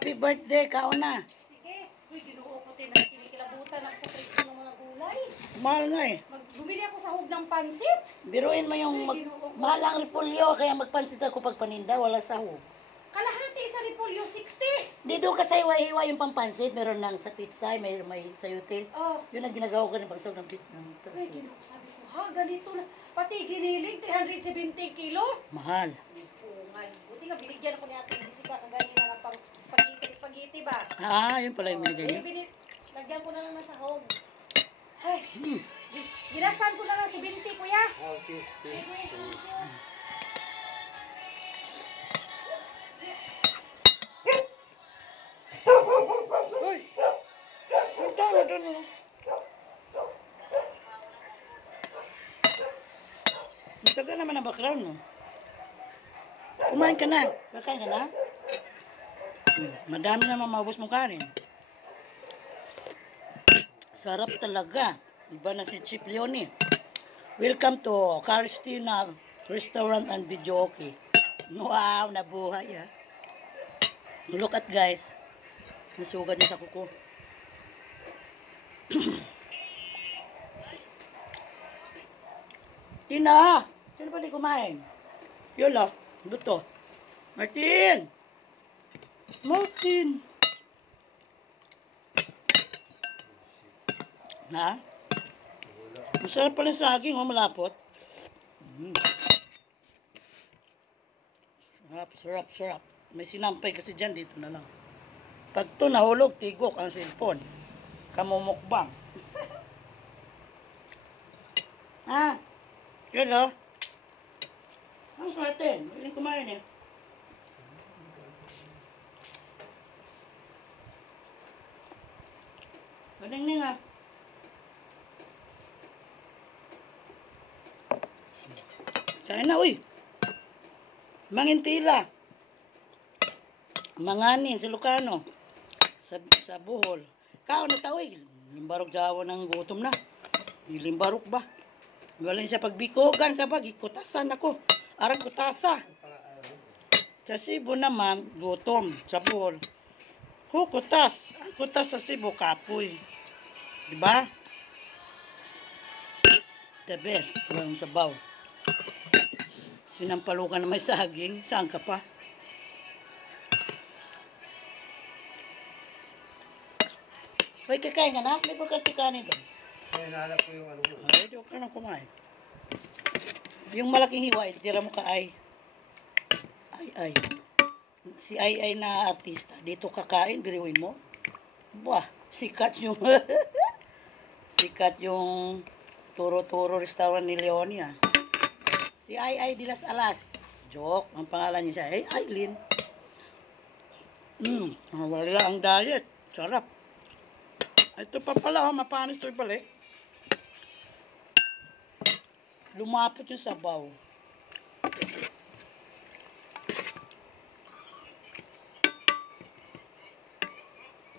happy birthday, kauna. Sige. Uy, ginuo ko din. Kinikilabutan ako sa presyo ng mga gulay. Mahal nga eh. Bumili ako sa hug ng pansit. Biruin mo yung mahal ang repolyo, kaya magpansit ako pag paninda, wala sahog. Kalahati sa repolyo, 60. Di doon ka sa hiwa-hiwa yung pampansit, meron lang sa pizza, may sayute. Oh. Yun ang ginagawa ko ng pagsawag ng Uy, pansit. ginuo, sabi ko, ha, ganito na. Pati giniling, 370 kilo. Mahal. Oo nga. Buti nga, binigyan ako ni Ate Jessica kung galing na ng pang spaghetti ba? Ah, yun pala yung binigay niyo. Lagyan ko na lang ng sahog. Ay, ginasan ko na lang si Binti, kuya. Okay. Sige, thank you. Uy! Ito. Ito ka naman ang background, no? Kumain ka na. Kakain ka na? Madami naman maubos mong kanin. Sarap talaga. Iba na si Chip Leone. Welcome to Caristina Restaurant and Videoke. Wow, nabuhay ah. Look at guys. Nasugad niya sa kuko. Tina! Sino ba di kumain? Yola, buto. Martin! Martin! Na? Masarap pala sa saging, malapot. Sarap. May sinampay kasi dyan, dito na lang. Pag to nahulog, tigok ang cellphone. Kamumukbang. Ha? Yun o. Ang Martin, hindi kumain eh. Galing nga. Kain na, uy. Mangintila. Manganin, sa Lucano. Sa Bohol. Kao na tao, uy. Limbarok jawa ng gutom na. Limbarok ba? Wala siya pagbikogan kapag ikutasan ako. Arang kutasa. Sa Cebu naman, gutom. Sa Bohol. Kutas. Ang kutas sa Cebu, kapoy. Diba? The best. Walang sabaw. Sinampalukan na may saging. Saan ka pa? Hoy, kakain ka na? May pagkatikanin doon. Ay, nahanap ko yung ano mo. Ay, di ka na kumain. Yung malaking hiwa, tira mo ka ay. Ay. Si ay na artista. Dito kakain, biriwin mo. Bah, sikat yung sikat yung Turo-Turo restaurant ni Leonia. Si Ay de las Alas. Joke, ang pangalan niya siya. Ay, Aileen. Wala ang diet. Sarap. Ito pa pala, mapanis ito balik. Lumapot yung sabaw.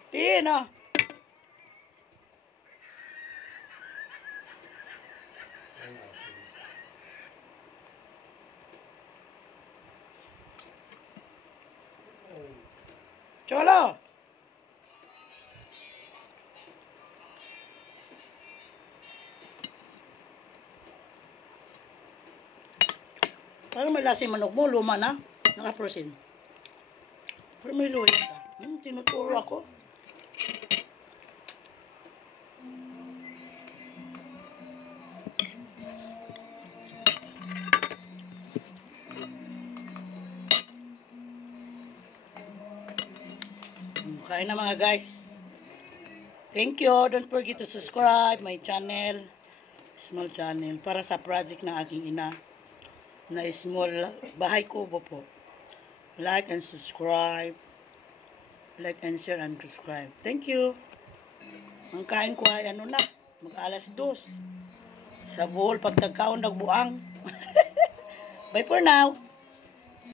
Tina! Cholo! Parang may lasa yung manok mo, luma na. Naka-prosin. Pero may luwi ka. Tinuturo ako. Kain na mga guys. Thank you. Don't forget to subscribe my channel. Small channel. Para sa project ng aking ina. Na small bahay kubo po. Like and subscribe. Like and share and subscribe. Thank you. Ang kain ko ay ano na. Mag-alas 2. Sa Bohol pag tagkaon nagbuang. Bye for now.